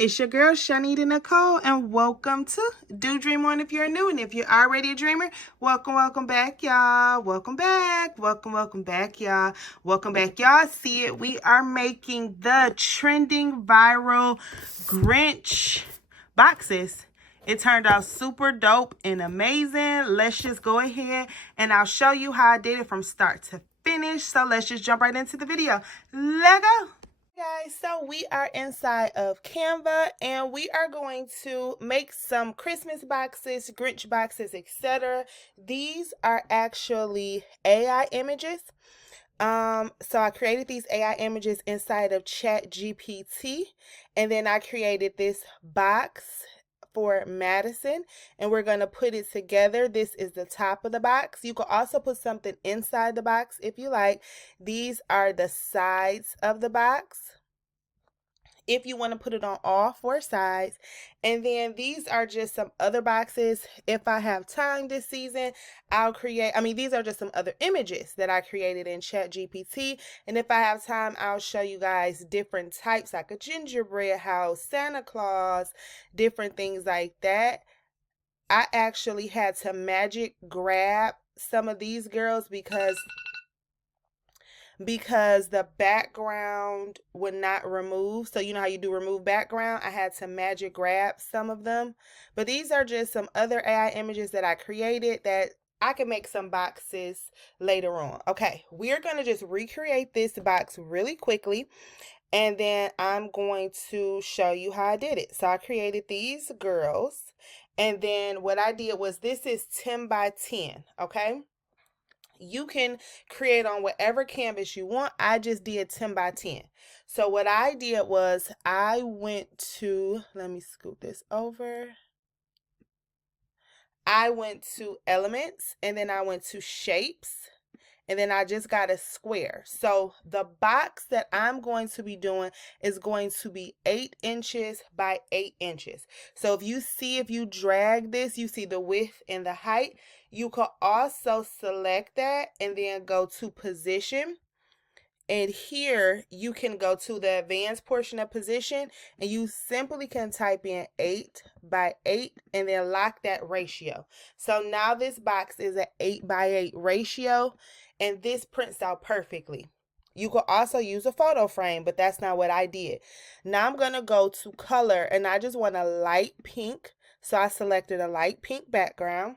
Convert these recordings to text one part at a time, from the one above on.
It's your girl ChonitaNicole, and welcome to Do Dream On if you're new, and if you're already a dreamer, welcome back, y'all. Welcome back, welcome back, y'all. Welcome back, y'all. See it, we are making the trending viral Grinch boxes. It turned out super dope and amazing. Let's just go ahead and I'll show you how I did it from start to finish. So let's just jump right into the video. Let's go. Guys, so we are inside of Canva and we are going to make some Christmas boxes, Grinch boxes, etc. These are actually AI images. So I created these AI images inside of ChatGPT, and then I created this box for Madison, and we're going to put it together. This is the top of the box. You can also put something inside the box if you like. These are the sides of the box, if you want to put it on all four sides. And then these are just some other boxes. If I have time this season, I'll create, these are just some other images that I created in ChatGPT. And if I have time, I'll show you guys different types, like a gingerbread house, Santa Claus, different things like that. I actually had to magic grab some of these girls because the background would not remove. So you know how you do remove background? I had to magic grab some of them. But these are just some other AI images that I created that I can make some boxes later on. Okay, we're going to just recreate this box really quickly, and then I'm going to show you how I did it. So I created these girls, and then what I did was, this is 10 by 10, okay? You can create on whatever canvas you want. I just did 10 by 10. So what I did was I went to, let me scoot this over. I went to elements, and then I went to shapes, and then I just got a square. So the box that I'm going to be doing is going to be 8 inches by 8 inches. So if you drag this, you see the width and the height. You could also select that and then go to position. And here you can go to the advanced portion of position, and you simply can type in 8 by 8 and then lock that ratio. So now this box is an 8 by 8 ratio, and this prints out perfectly. You could also use a photo frame, but that's not what I did. Now I'm going to go to color, and I just want a light pink. So I selected a light pink background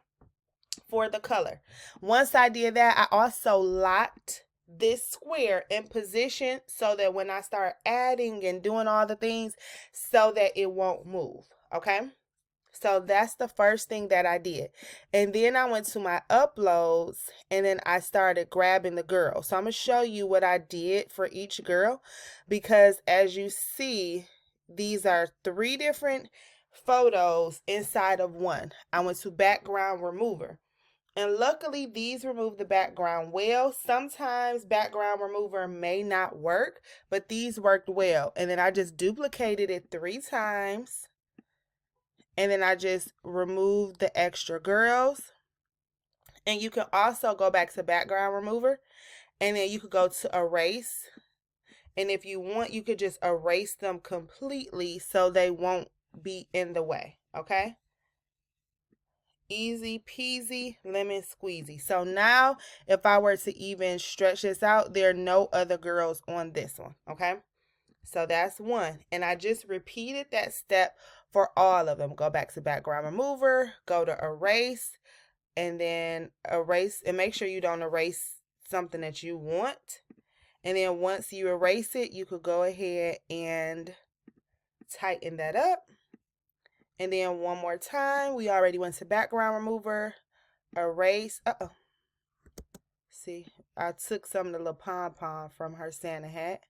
for the color. Once I did that, I also locked this square in position so that when I start adding and doing all the things, so that it won't move. Okay, so that's the first thing that I did. And then I went to my uploads, and then I started grabbing the girl. So I'm going to show you what I did for each girl, because as you see, these are 3 different photos inside of one. I went to background remover, and luckily these remove the background well. Sometimes background remover may not work, but these worked well. And then I just duplicated it 3 times. And then I just removed the extra girls. And you can also go back to background remover, and then you could go to erase. And if you want, you could just erase them completely so they won't be in the way. Okay? Easy peasy lemon squeezy. So now if I were to even stretch this out, there are no other girls on this one. Okay, so that's one, and I just repeated that step for all of them. Go back to background remover, go to erase, and then erase, and make sure you don't erase something that you want. And then once you erase it, you could go ahead and tighten that up. And then one more time, we already went to background remover, erase. See, I took some of the little pom-pom from her Santa hat.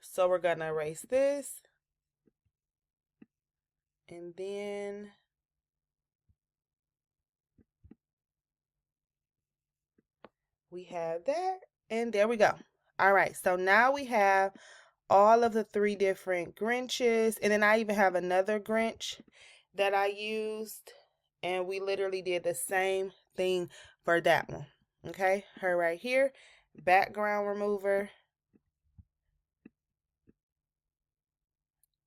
So we're going to erase this. And then we have that. And there we go. All right, so now we have all of the 3 different Grinches, and then I even have another Grinch that I used, and we literally did the same thing for that one. Okay, her right here, background remover,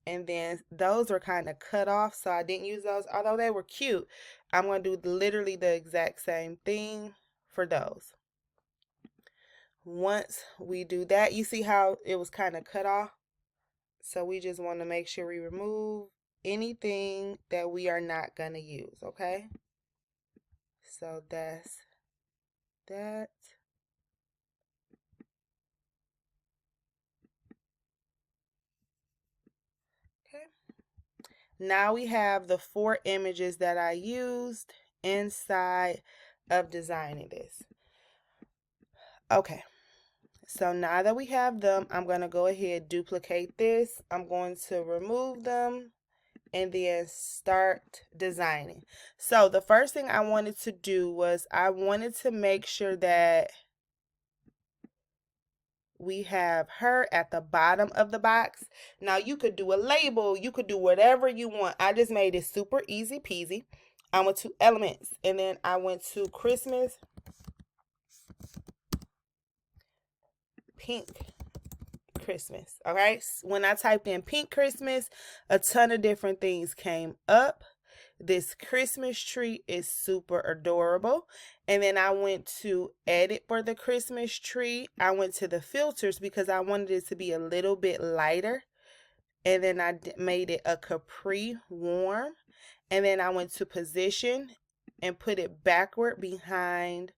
And then those were kind of cut off, so I didn't use those. Although they were cute, I'm going to do literally the exact same thing for those. Once we do that, you see how it was kind of cut off? So we just want to make sure we remove anything that we are not going to use, okay? So that's that. Okay. Now we have the 4 images that I used inside of designing this. Okay. So now that we have them, I'm going to go ahead, duplicate this. I'm going to remove them and then start designing. So the first thing I wanted to do was I wanted to make sure that we have her at the bottom of the box. Now you could do a label, you could do whatever you want. I just made it super easy peasy. I went to elements and then I went to Christmas pink Christmas. Okay, when I typed in pink Christmas, a ton of different things came up. This Christmas tree is super adorable. And then I went to edit for the Christmas tree. I went to the filters because I wanted it to be a little bit lighter. And then I made it a capri warm. And then I went to position and put it backward behind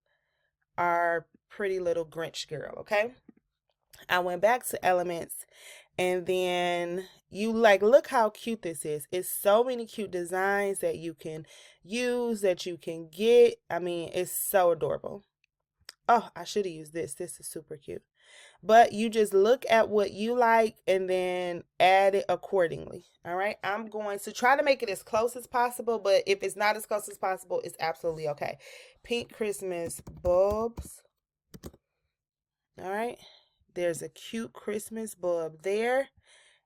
our pretty little Grinch girl, okay? I went back to elements and then you look how cute this is. It's so many cute designs that you can use, that you can get. I mean, it's so adorable. Oh, I should have used this. This is super cute. But you just look at what you like and then add it accordingly. All right. I'm going to try to make it as close as possible, but if it's not as close as possible, it's absolutely okay. Pink Christmas bulbs. All right. There's a cute Christmas bulb there.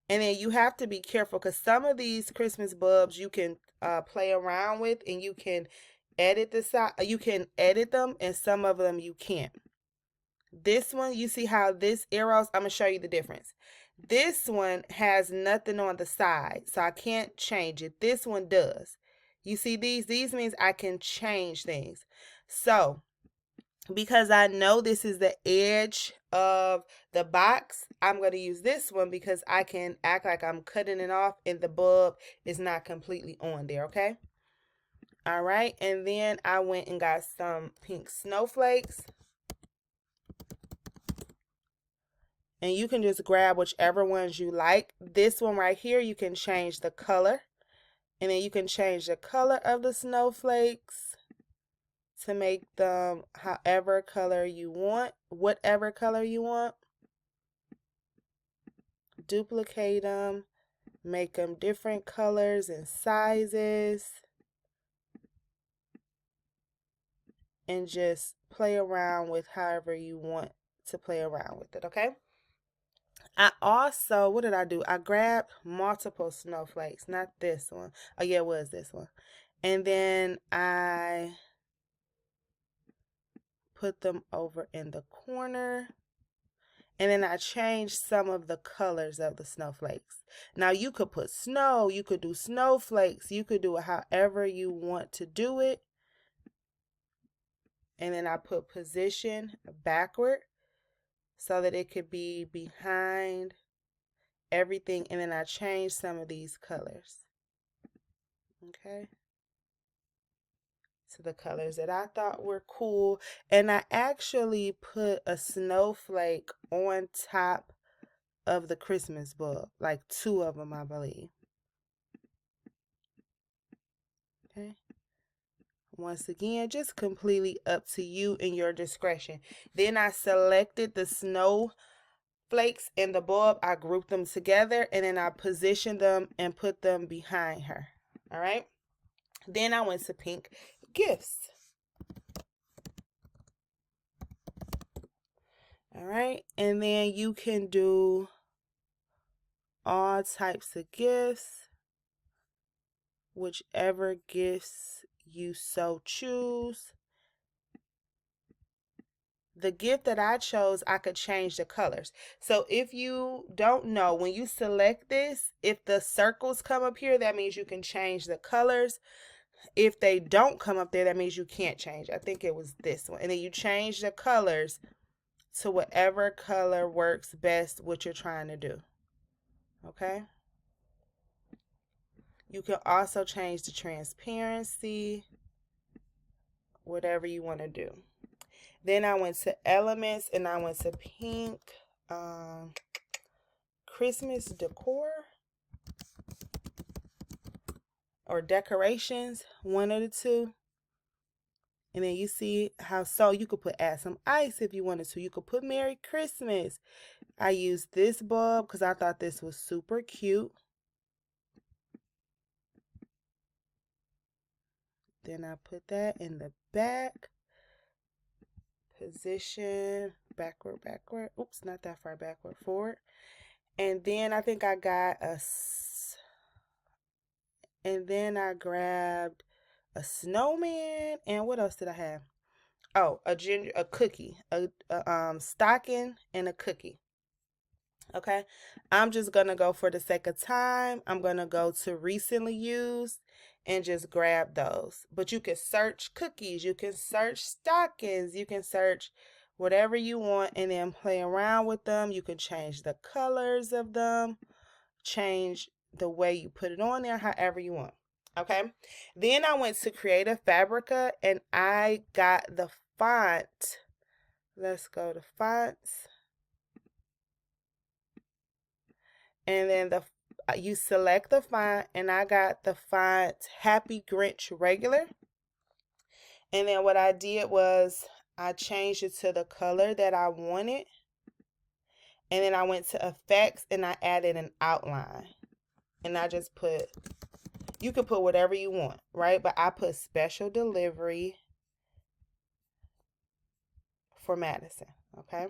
And then you have to be careful because some of these Christmas bulbs you can play around with and you can edit the side. You can edit them and some of them you can't. This one, you see how this arrows, I'm going to show you the difference. This one has nothing on the side, so I can't change it. This one does. You see these? These means I can change things. So because I know this is the edge of the box, I'm going to use this one because I can act like I'm cutting it off and the bulb is not completely on there, okay? All right, and then I went and got some pink snowflakes. And you can just grab whichever ones you like. This one right here, you can change the color. And then you can change the color of the snowflakes to make them however color you want, whatever color you want. Duplicate them, make them different colors and sizes, and just play around with however you want to play around with it, okay? I also, what did I do? I grabbed multiple snowflakes, not this one. Oh yeah, it was this one. And then I put them over in the corner. And then I changed some of the colors of the snowflakes. Now you could put snow, you could do snowflakes, you could do it however you want to do it. And then I put position backward so that it could be behind everything. And then I changed some of these colors. Okay. To the colors that I thought were cool. And I actually put a snowflake on top of the Christmas bulb, like 2 of them, I believe. Okay. Once again, just completely up to you and your discretion. Then I selected the snowflakes and the bulb. I grouped them together and then I positioned them and put them behind her. All right. Then I went to pink gifts. All right. And then you can do all types of gifts, whichever gifts you so choose. the gift that I chose, I could change the colors. So if you don't know, when you select this, if the circles come up here, that means you can change the colors. If they don't come up there, that means you can't change. I think it was this one. And then you change the colors to whatever color works best what you're trying to do. Okay? You can also change the transparency, whatever you want to do. Then I went to elements and I went to pink, Christmas decor or decorations, one of the two. And then you see how, so you could add some ice if you wanted to. You could put Merry Christmas. I used this bulb because I thought this was super cute. Then I put that in the back. Position, backward. Oops, not that far backward, forward. And then I think I got and then I grabbed a snowman. And what else did I have? Oh, a cookie, a stocking and a cookie. Okay, I'm just gonna go, for the sake of time, I'm gonna go to recently used and just grab those. But you can search cookies, you can search stockings, you can search whatever you want and then play around with them. You can change the colors of them, change the way you put it on there, however you want. Okay, then I went to Creative Fabrica and I got the font. Let's go to fonts. And then you select the font, and I got the font Happy Grinch regular. And then what I did was I changed it to the color that I wanted. And then I went to effects and I added an outline. And I just put, you could put whatever you want, right? But I put special delivery for Madison, okay?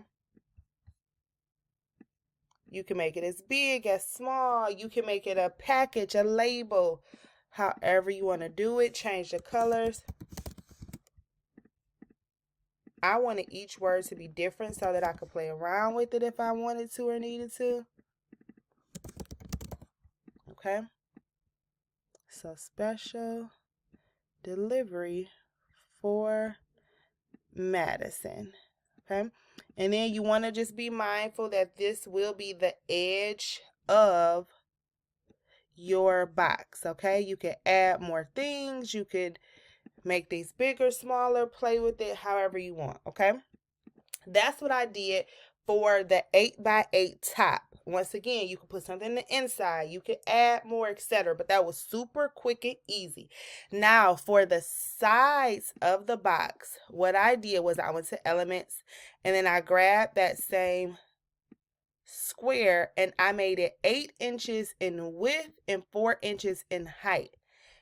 You can make it as big, as small. You can make it a package, a label, however you want to do it. Change the colors. I wanted each word to be different so that I could play around with it if I wanted to or needed to. Okay. So special delivery for Madison. Okay. And then you want to just be mindful that this will be the edge of your box. Okay. You can add more things. You could make these bigger, smaller, play with it however you want. Okay. That's what I did for the 8x8 top. Once again, you can put something in the inside, you can add more, etc. But that was super quick and easy. Now for the sides of the box, what I did was I went to elements and then I grabbed that same square and I made it 8 inches in width and 4 inches in height.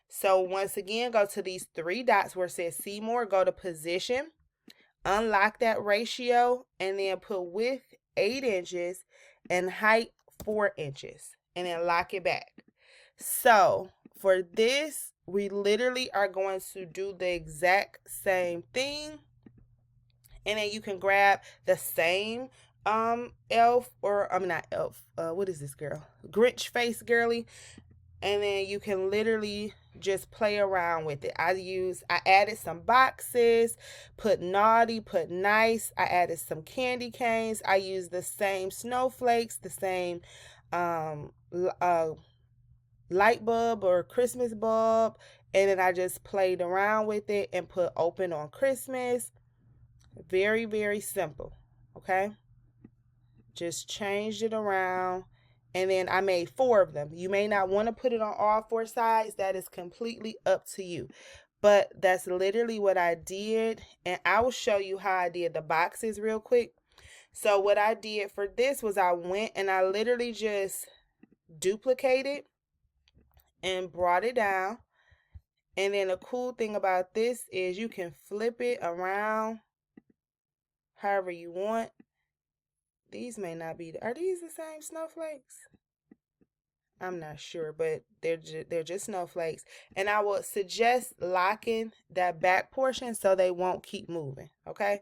So once again, go to these 3 dots where it says see more, go to position, unlock that ratio, and then put width 8 inches and height 4 inches, and then lock it back. So for this, we literally are going to do the exact same thing. And then you can grab the same elf, or I mean not elf, what is this girl? Grinch face girly. And then you can literally just play around with it. I added some boxes, put naughty, put nice. I added some candy canes. I used the same snowflakes, the same light bulb or Christmas bulb. And then I just played around with it and put open on Christmas. Very, very simple. Okay. Just changed it around. And then I made 4 of them. You may not want to put it on all 4 sides. That is completely up to you. But that's literally what I did. And I will show you how I did the boxes real quick. So what I did for this was I went and I literally just duplicated and brought it down. And then the cool thing about this is you can flip it around however you want. These may not be, are these the same snowflakes? I'm not sure, but they're just snowflakes. And I would suggest locking that back portion so they won't keep moving, okay?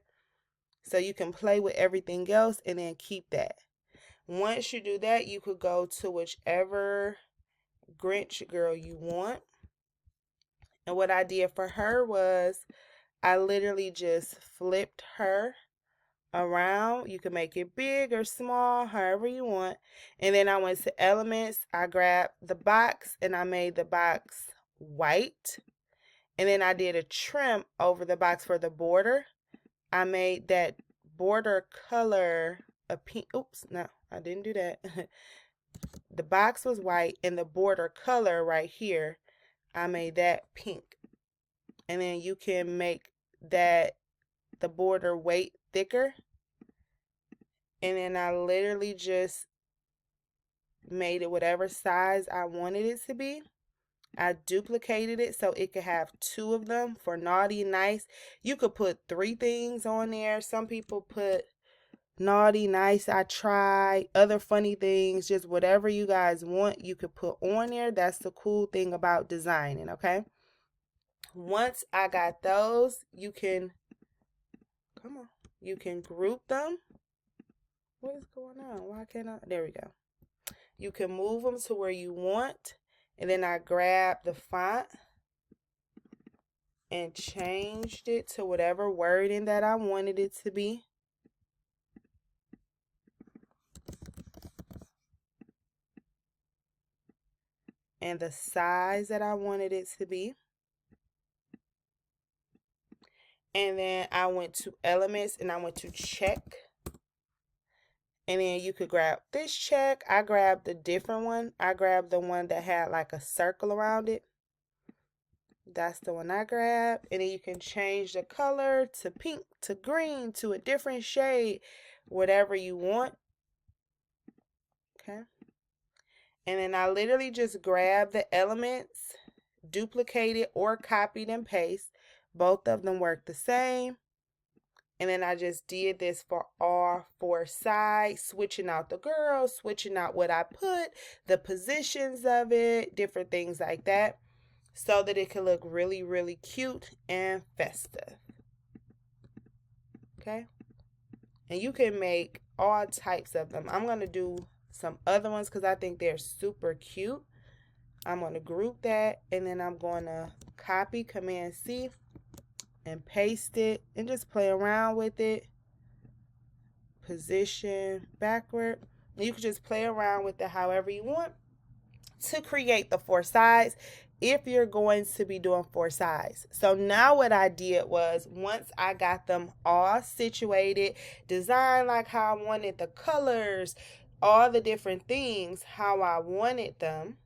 So you can play with everything else and then keep that. Once you do that, you could go to whichever Grinch girl you want. And what I did for her was I literally just flipped her around. You can make it big or small, however you want. And then I went to elements. I grabbed the box and I made the box white. And then I did a trim over the box for the border. I made that border color a pink. Oops, no, I didn't do that. The box was white and the border color right here, I made that pink. And then you can make that the border weight thicker. And then I literally just made it whatever size I wanted it to be. I duplicated it so it could have 2 of them for naughty, nice. You could put 3 things on there. Some people put naughty, nice, I tried, other funny things, just whatever you guys want, you could put on there. That's the cool thing about designing, okay? Once I got those, you can, come on, you can group them. What is going on? Why can't I? There we go. You can move them to where you want. And then I grabbed the font and changed it to whatever wording that I wanted it to be. And the size that I wanted it to be. And then I went to elements and I went to check. And then you could grab this check. I grabbed a different one. I grabbed the one that had like a circle around it. That's the one I grabbed. And then you can change the color to pink, to green, to a different shade, whatever you want. Okay. And then I literally just grabbed the elements, duplicated or copied and paste. Both of them work the same. And then I just did this for all 4 sides, switching out the girls, switching out what I put, the positions of it, different things like that, so that it can look really, really cute and festive. Okay? And you can make all types of them. I'm going to do some other ones because I think they're super cute. I'm going to group that, and then I'm going to copy, Command C, and paste it and just play around with it. Position backward. You can just play around with it however you want to create the 4 sides if you're going to be doing 4 sides. So now what I did was, once I got them all situated, designed like how I wanted, the colors, all the different things how I wanted them,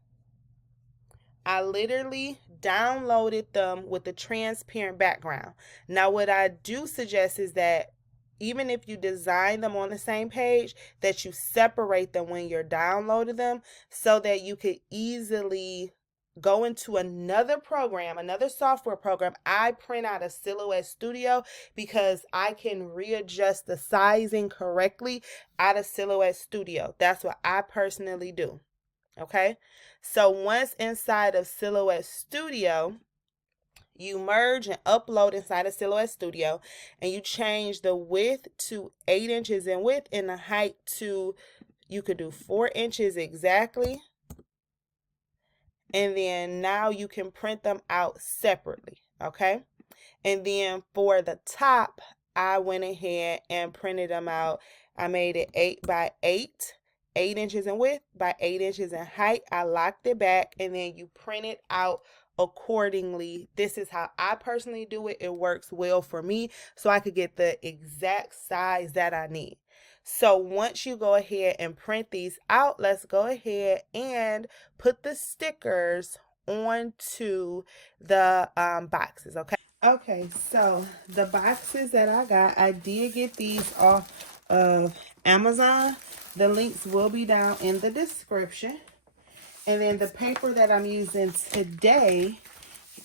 I literally downloaded them with a transparent background. Now, what I do suggest is that even if you design them on the same page, that you separate them when you're downloading them so that you could easily go into another program, another software program. I print out a Silhouette Studio because I can readjust the sizing correctly out of Silhouette Studio. That's what I personally do. Okay, so once inside of Silhouette Studio, you merge and upload inside of Silhouette Studio, and you change the width to 8 inches in width and the height to, you could do 4 inches exactly. And then now you can print them out separately. Okay, and then for the top, I went ahead and printed them out. I made it 8 by 8. 8 inches in width by 8 inches in height. I locked it back, and then you print it out accordingly. This is how I personally do it. It works well for me, so I could get the exact size that I need. So once you go ahead and print these out, let's go ahead and put the stickers onto the boxes. Okay, so the boxes that I got, I did get these off of Amazon. The links will be down in the description. And then the paper that I'm using today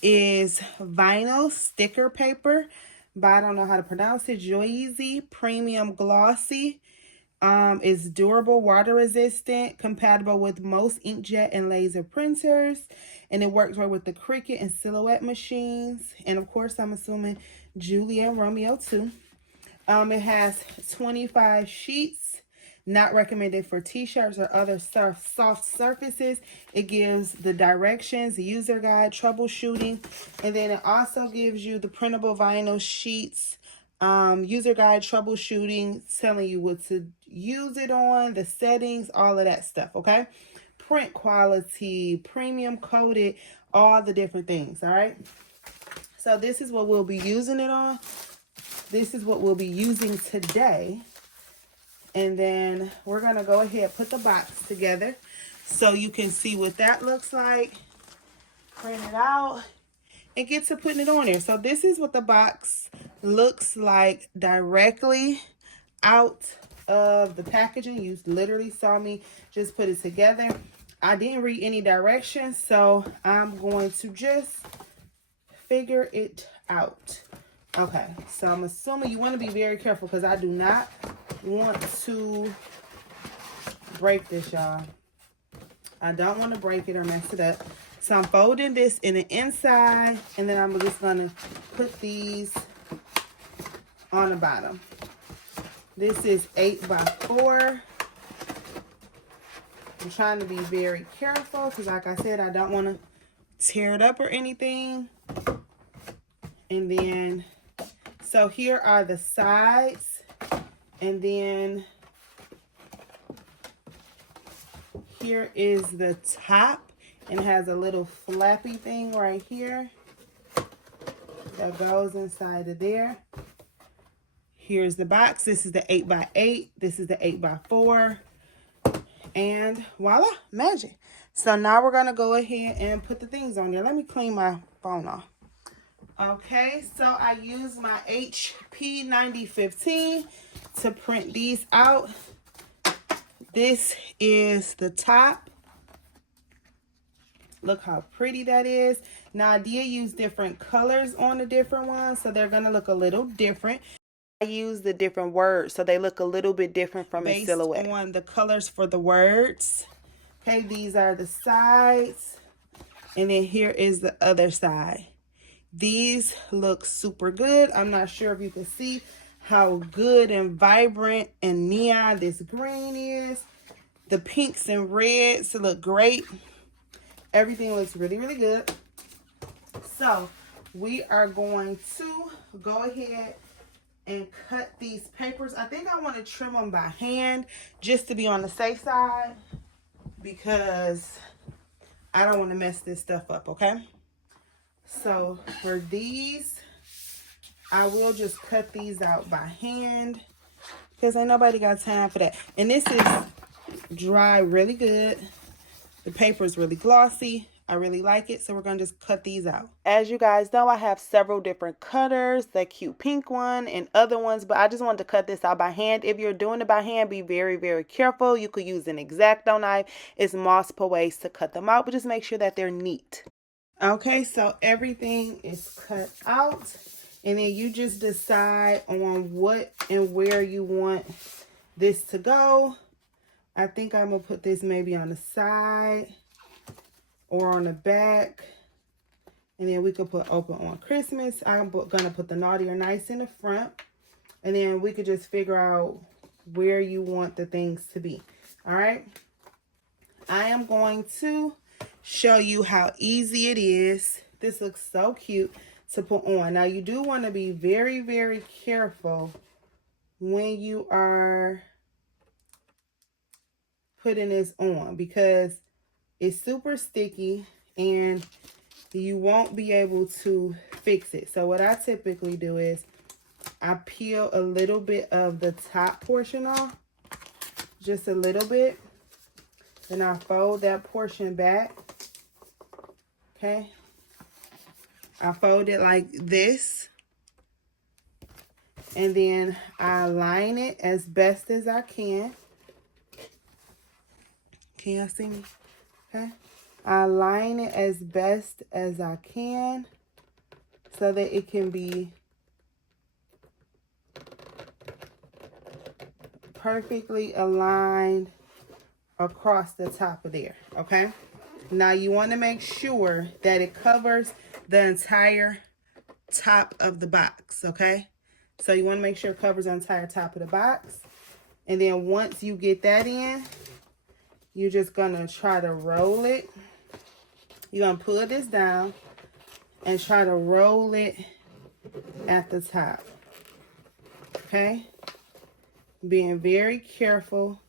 is vinyl sticker paper by, I don't know how to pronounce it, Joyeezy Premium Glossy. It's durable, water resistant, compatible with most inkjet and laser printers, and it works right with the Cricut and Silhouette machines, and of course I'm assuming Julie and Romeo too. It has 25 sheets, not recommended for t-shirts or other soft surfaces. It gives the directions, the user guide, troubleshooting, and then it also gives you the printable vinyl sheets, user guide, troubleshooting, telling you what to use it on, the settings, all of that stuff, okay? Print quality, premium coated, all the different things, all right? So this is what we'll be using it on. This is what we'll be using today. And then we're going to go ahead and put the box together so you can see what that looks like. Print it out and get to putting it on there. So this is what the box looks like directly out of the packaging. You literally saw me just put it together. I didn't read any directions, so I'm going to just figure it out. Okay, so I'm assuming you want to be very careful because I do not want to break this, y'all. I don't want to break it or mess it up. So I'm folding this in the inside, and then I'm just going to put these on the bottom. This is 8 by 4. I'm trying to be very careful because, like I said, I don't want to tear it up or anything. And then, so here are the sides. And then here is the top. And it has a little flappy thing right here that goes inside of there. Here's the box. This is the 8 by 8. This is the 8 by 4. And voila, magic. So now we're going to go ahead and put the things on there. Let me clean my phone off. Okay, so I use my HP 9015 to print these out. This is the top. Look how pretty that is. Now I did use different colors on the different ones, so they're going to look a little different. I use the different words, so they look a little bit different from a silhouette. Based on the colors for the words. Okay, these are the sides. And then here is the other side. These look super good. I'm not sure if you can see how good and vibrant and neon this green is. The pinks and reds look great. Everything looks really, really good. So we are going to go ahead and cut these papers. I think I want to trim them by hand just to be on the safe side because I don't want to mess this stuff up, okay? So for these, I will just cut these out by hand because ain't nobody got time for that. And this is dry really good. The paper is really glossy. I really like it, so we're going to just cut these out. As you guys know, I have several different cutters, the cute pink one and other ones, but I just wanted to cut this out by hand. If you're doing it by hand, be very, very careful. You could use an X-Acto knife. It's multiple ways to cut them out, but just make sure that they're neat. Okay, so everything is cut out, and then you just decide on what and where you want this to go. I think I'm going to put this maybe on the side or on the back. And then we could put open on Christmas. I'm going to put the naughty or nice in the front. And then we could just figure out where you want the things to be. All right. I am going to show you how easy it is. This looks so cute to put on. Now you do want to be very, very careful when you are putting this on because it's super sticky and you won't be able to fix it. So what I typically do is I peel a little bit of the top portion off, just a little bit. Then I fold that portion back. Okay. I fold it like this. And then I line it as best as I can. Can y'all see me? Okay. I line it as best as I can so that it can be perfectly aligned across the top of there. Okay. Now you want to make sure that it covers the entire top of the box. Okay. So you want to make sure it covers the entire top of the box. And then once you get that in, you're just going to try to roll it. You're going to pull this down and try to roll it at the top. Okay? Being very careful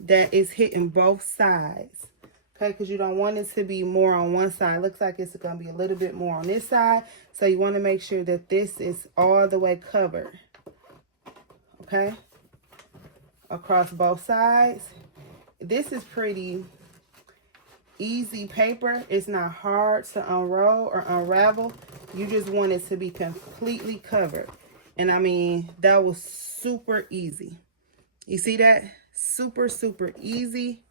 that it's hitting both sides. Okay, because you don't want it to be more on one side. Looks like it's going to be a little bit more on this side. So you want to make sure that this is all the way covered. Okay? Across both sides. This is pretty easy paper. It's not hard to unroll or unravel. You just want it to be completely covered. And I mean, that was super easy. You see that? Super, super easy.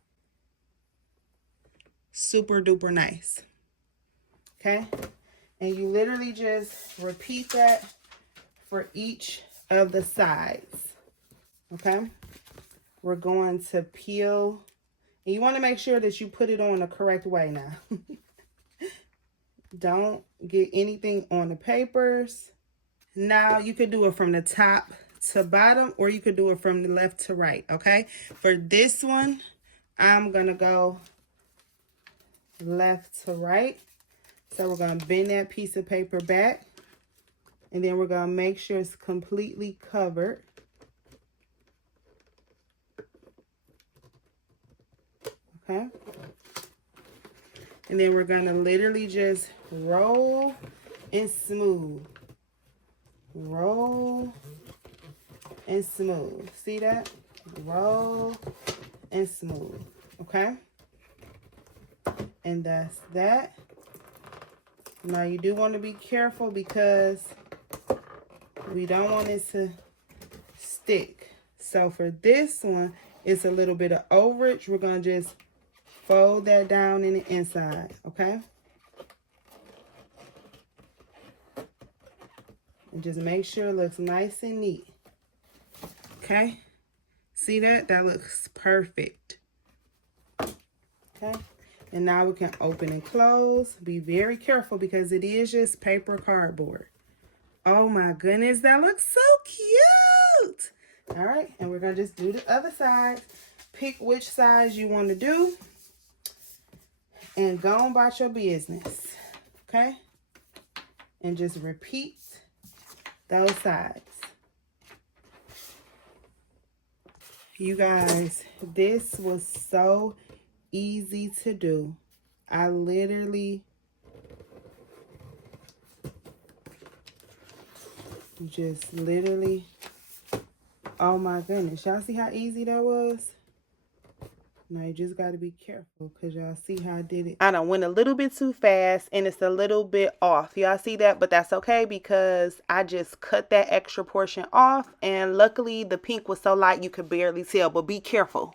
Super duper nice. Okay? And you literally just repeat that for each of the sides. Okay? We're going to peel. And you want to make sure that you put it on the correct way now. Don't get anything on the papers. Now you could do it from the top to bottom, or you could do it from the left to right. Okay? For this one, I'm going to go left to right. So we're going to bend that piece of paper back, and then we're going to make sure it's completely covered. Okay. And then we're going to literally just roll and smooth. Roll and smooth. See that? Roll and smooth. Okay. And that's that. Now you do want to be careful because we don't want it to stick. So for this one, it's a little bit of overage. We're going to just fold that down in the inside, okay? And just make sure it looks nice and neat. Okay? See that? That looks perfect. Okay? And now we can open and close. Be very careful because it is just paper cardboard. Oh my goodness, that looks so cute. All right, and we're going to just do the other side. Pick which size you want to do. And go on about your business. Okay? And just repeat those sides. You guys, this was so easy to do. I literally oh my goodness, y'all see how easy that was? Now you just got to be careful because y'all see how I did it. I done went a little bit too fast and it's a little bit off. Y'all see that? But that's okay because I just cut that extra portion off, and luckily the pink was so light you could barely tell, but be careful.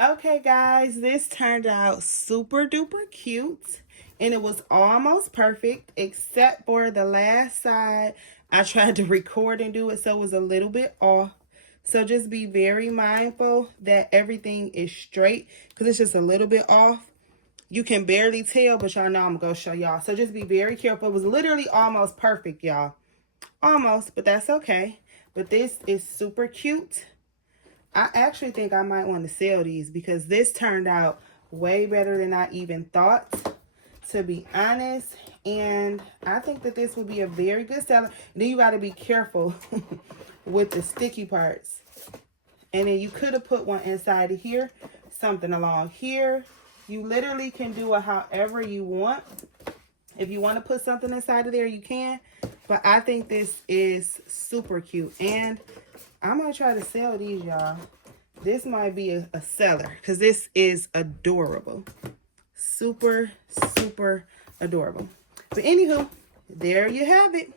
Okay guys, this turned out super duper cute and it was almost perfect except for the last side. I tried to record and do it so it was a little bit off. So just be very mindful that everything is straight because it's just a little bit off. You can barely tell, but y'all know I'm going to show y'all. So just be very careful. It was literally almost perfect, y'all. Almost, but that's okay. But this is super cute. I actually think I might want to sell these because this turned out way better than I even thought, to be honest. And I think that this would be a very good seller. And then you got to be careful with the sticky parts. And then you could have put one inside of here, something along here. You literally can do it however you want. If you want to put something inside of there, you can. But I think this is super cute. And I'm going to try to sell these, y'all. This might be a seller because this is adorable. Super, super adorable. But anywho, there you have it.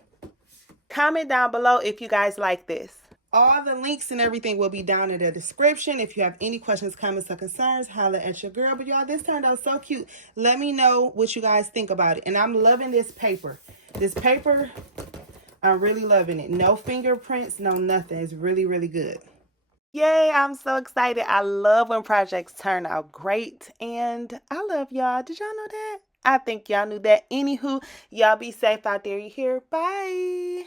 Comment down below if you guys like this. All the links and everything will be down in the description. If you have any questions, comments, or concerns, holla at your girl. But y'all, this turned out so cute. Let me know what you guys think about it. And I'm loving this paper. This paper, I'm really loving it. No fingerprints, no nothing. It's really, really good. Yay, I'm so excited. I love when projects turn out great. And I love y'all. Did y'all know that? I think y'all knew that. Anywho, y'all be safe out there. You hear? Bye.